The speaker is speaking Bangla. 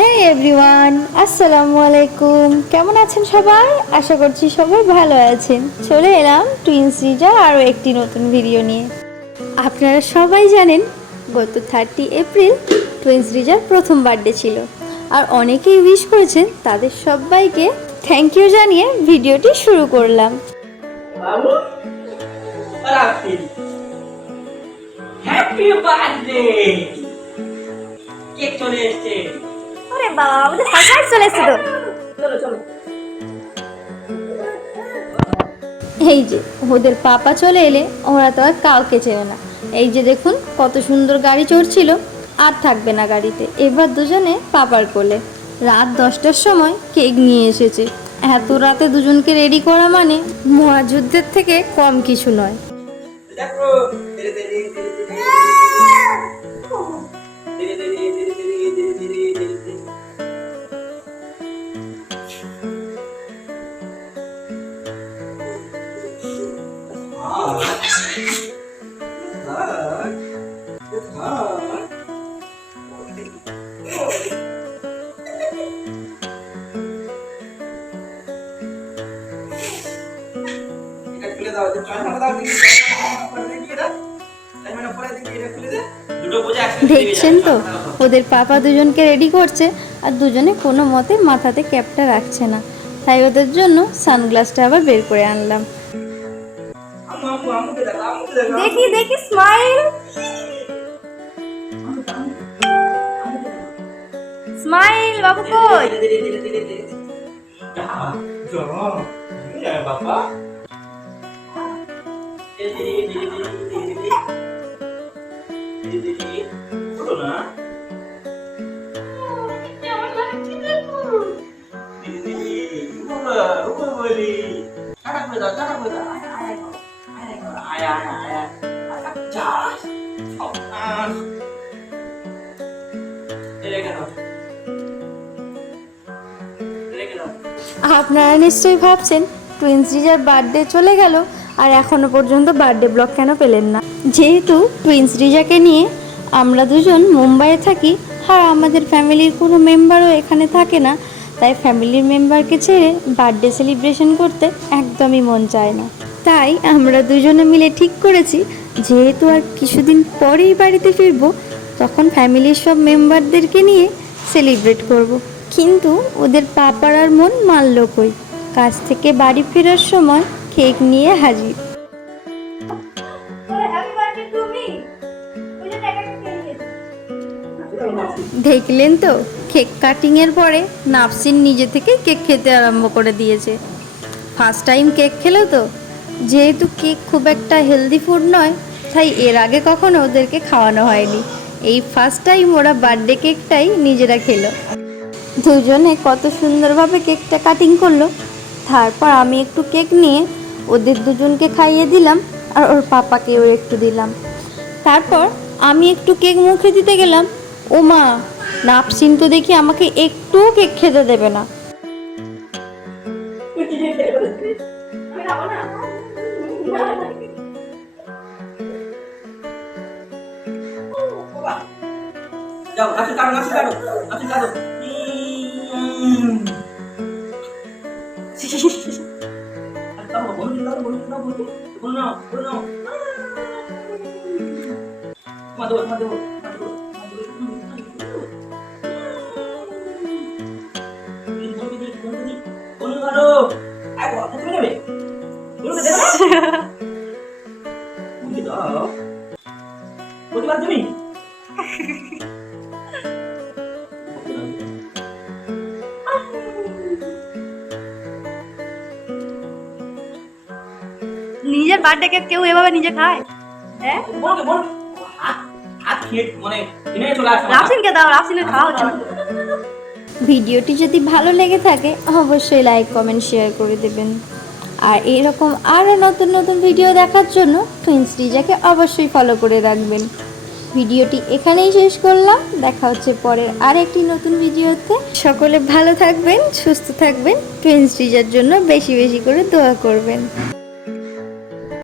হেই এভরিওয়ান, আসসালামু আলাইকুম। কেমন আছেন সবাই? আশা করছি সবাই ভালো আছেন। চলে এলাম টুইন্স রিজার আরও একটি নতুন ভিডিও নিয়ে। আপনারা সবাই জানেন গত 30 এপ্রিল টুইন্স রিজার প্রথম বার্থডে ছিল, আর অনেকেই উইশ করেছেন। তাদের সবাইকে থ্যাংক ইউ জানিয়ে ভিডিওটি শুরু করলাম। হ্যাপি বার্থডে কেক চলে এসেছে। আরে বাবা, আমাদের সারপ্রাইজ চলে এসেছে তো। চলো চলো। এই যে ওদের পাপা চলে এলে ওরা তো আর কাউকে চেনে না। এই যে দেখুন কত সুন্দর গাড়ি চড়ছিল, আর থাকবে না গাড়িতে। এবার দুজনে পাপার কোলে। রাত 10টার সময় কেক নিয়ে এসেছে। এত রাতে দুজনকে রেডি করা মানে মহাযুদ্ধের থেকে কম কিছু নয়। দেখো ধীরে ধীরে ধীরে ধীরে দেখছেন তো ওদের পাপা দুজনকে রেডি করছে, আর দুজনে কোনো মতে মাথাতে ক্যাপটা রাখছে না। তাই ওদের জন্য সানগ্লাসটা আবার বের করে আনলাম। দেখি দেখি স্মাইল স্মাইল বাবু কই? বাবা আপনারা নিশ্চয়ই ভাবছেন টুইন্স রিজার বার্থডে চলে গেল আর এখনো পর্যন্ত বার্থডে ব্লগ কেন পেলেন না। যেহেতু টুইন্স রিজাকে নিয়ে আমরা দুজন মুম্বাইয়ে থাকি, আর আমাদের ফ্যামিলির কোনো মেম্বারও এখানে থাকে না, তাই ফ্যামিলির মেম্বারকে ছেড়ে বার্থডে সেলিব্রেশন করতে একদমই মন চায় না। তাই আমরা দুজনে মিলে ঠিক করেছি, যেহেতু আর কিছুদিন পরেই বাড়িতে ফিরবো, তখন ফ্যামিলির সব মেম্বারদেরকে নিয়ে সেলিব্রেট করব। কিন্তু ওদের পাপার আর মন মানল কই। কাজ থেকে বাড়ি ফেরার সময় কেক নিয়ে হাজির। দেখলেন তো, কেক কাটিং এর পরে নাফসিন নিজে থেকে কেক খেতে আরম্ভ করে দিয়েছে। ফার্স্ট টাইম কেক খেলো তো। যেহেতু কেক খুব একটা হেলদি ফুড নয়, তাই এর আগে কখনো ওদেরকে খাওয়ানো হয়নি। এই ফার্স্ট টাইম ওরা বার্থডে কেকটাই নিজেরা খেলো। দুজনে কত সুন্দরভাবে কেকটা কাটিং করলো। তারপর আমি একটু কেক নিয়ে ওদের দুজনকে খাইয়ে দিলাম, আর ওর পাপাকেও একটু দিলাম। তারপর আমি একটু কেক মুখে দিতে গেলাম। ও মা, নাফসিন তো দেখি আমাকে একটুও কেক খেতে দেবে না। যাও নাচি কাটো নাচি কাটো নাচি কাটো তুমি নিজের বার্থডে কেক কেউ এভাবে নিজে খায়? হ্যাঁ, রাফসিনকে দাও, রাফসিনের খাওয়া হচ্ছে না। ভিডিওটি যদি ভালো লেগে থাকে অবশ্যই লাইক কমেন্ট শেয়ার করে দেবেন। আর এরকম আরও নতুন নতুন ভিডিও দেখার জন্য টুইন্স রিজাকে অবশ্যই ফলো করে রাখবেন। ভিডিওটি এখানেই শেষ করলাম। দেখা হচ্ছে পরের আরেকটি নতুন ভিডিওতে। সকলে ভালো থাকবেন, সুস্থ থাকবেন। টুইন্স রিজার জন্য বেশি বেশি করে দোয়া করবেন।